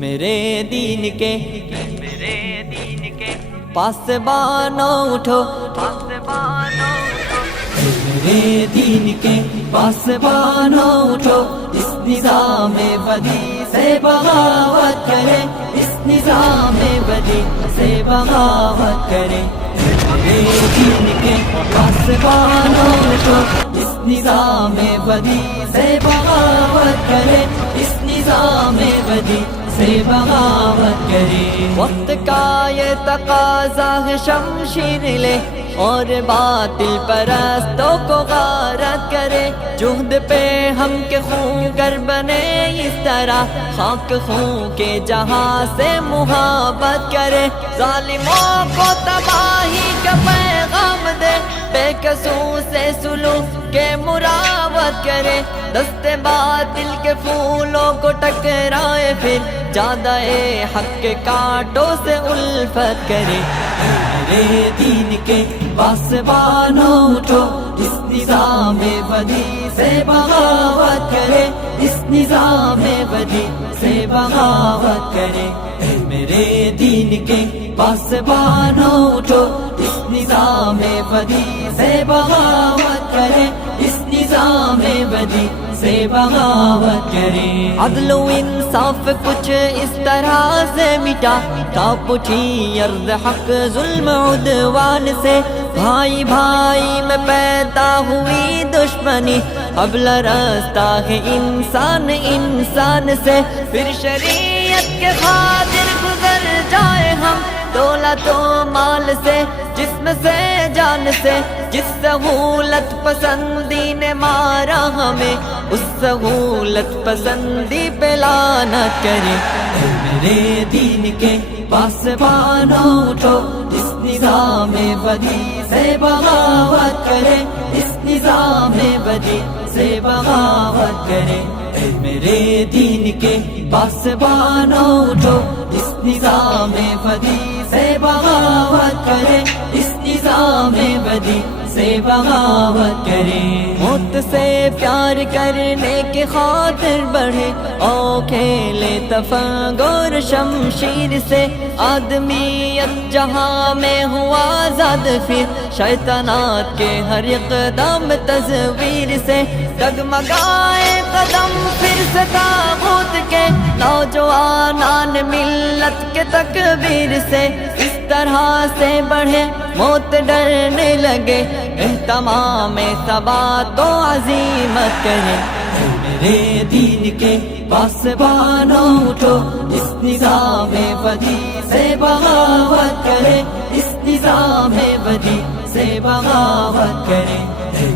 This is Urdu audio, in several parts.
میرے دین کے پاسبانوں اٹھو، میرے دین کے پاسبانوں اٹھو، اس نظام بدی سے بغاوت کرے، اس نظام بدی سے بغاوت کرے۔ میرے دین کے پاسبانوں اٹھو، اس نظام بدی سے بغاوت کرے، اس نظام بدی سے بغاوت کرے۔ وقت کا یہ تقاضا ہے شمشیر لے اور باطل پرستوں کو غارت کرے، جہد پہ ہم کے خون گر بنے اس طرح، خاک خون کے جہاں سے محبت کرے، ظالموں کو تباہی کا پیغام دے، بے قصور سے سلوک کے مراوت کرے، دست باطل کے پھولوں کو ٹکرائے، پھر جادہ حق کے کانٹوں سے الفت کرے۔ میرے دین کے پاسبانوں اٹھو، اس نظام بدی سے بغاوت کرے، اس نظام بدی سے بغاوت کرے۔ میرے دین کے پاسبانوں اٹھو، اس نظام بدی سے بغاوت کرے، اس نظام بدی سے بغاوت کرے۔ عدل و انصاف کچھ اس طرح سے مٹا، کانپ اٹھی ارض حق ظلم عدوان سے، بھائی بھائی میں پیدا ہوئی دشمنی، اب لرزتا ہے انسان انسان سے، پھر شریعت کے خاطر گزر جائے ہم دولت و مال سے، جسم سے جان سے، جس سہولت پسندی نے مارا ہمیں، اس سہولت پسندی پہ لعنت کرے۔ میرے دین کے پاسبانوں اٹھو، اس نظام بدی سے بغاوت کرے، اس نظام بدی سے بغاوت کرے۔ میرے دین کے پاسبانوں اٹھو، اس نظام بدی سے بغاوت کرے، اس نظام بدی سے بغاوت کرے۔ موت سے پیار کرنے کی خاطر بڑھے، او کھیلے تفنگ اور شمشیر سے، آدمیت جہاں میں ہوا آزاد، پھر شیطانات کے ہر اقدام تصویر سے، ڈگمگائے قدم پھر سے طاغوت کے، نوجوانان ملت کے تکبیر سے، اس طرح سے بڑھے موت ڈرنے لگے، اہتمام ثبات و عزیمت کرے۔ میرے دین کے پاسبانوں اٹھو، اس نظام بدی سے بغاوت کرے، اس نظام بدی سے بغاوت کرے۔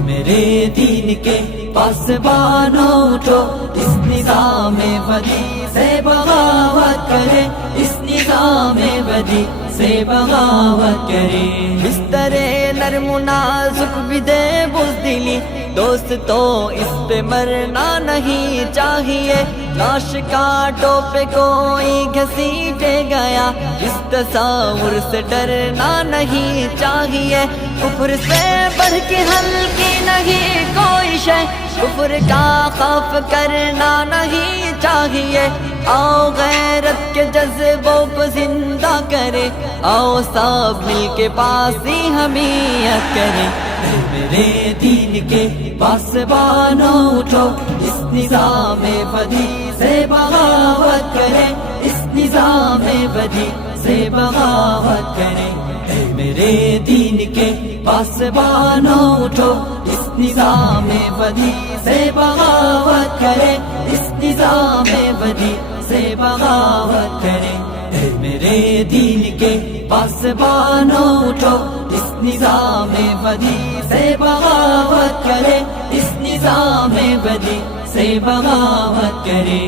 میرے دین کے پاسبانوں اٹھو، اس نظام بدی سے بغاوت کرے، اس نظام بدی سے بغاوت کرے۔ بستر نرم و نازک بھی دے بزدلی، دوست تو اس پہ مرنا نہیں چاہیے، لاش کانٹوں پہ کوئی گھسیٹے گیا، اس تصور سے ڈرنا نہیں چاہیے، کفر سے بڑھ کے ہلکی نہیں کوئی شے، کفر کا خوف کرنا نہیں چاہیے، آؤ غیرت کے جذبوں کو زندہ کرے، آؤ سب مل کے پاس ہی حمیت کرے۔ میرے دین کے پاسبانوں اٹھو، اس نظام بدی سے بغاوت کرے، اس نظام بدی سے بغاوت کرے۔ میرے دین کے پاسبانوں اٹھو، اس نظام بدی سے بغاوت کرے، اس نظام بدی سے بغاوت کرے۔ میرے دین کے پاسبانوں اٹھو، اس نظام بدی سے بغاوت کرے، اس نظام بدی سے بغاوت کرے۔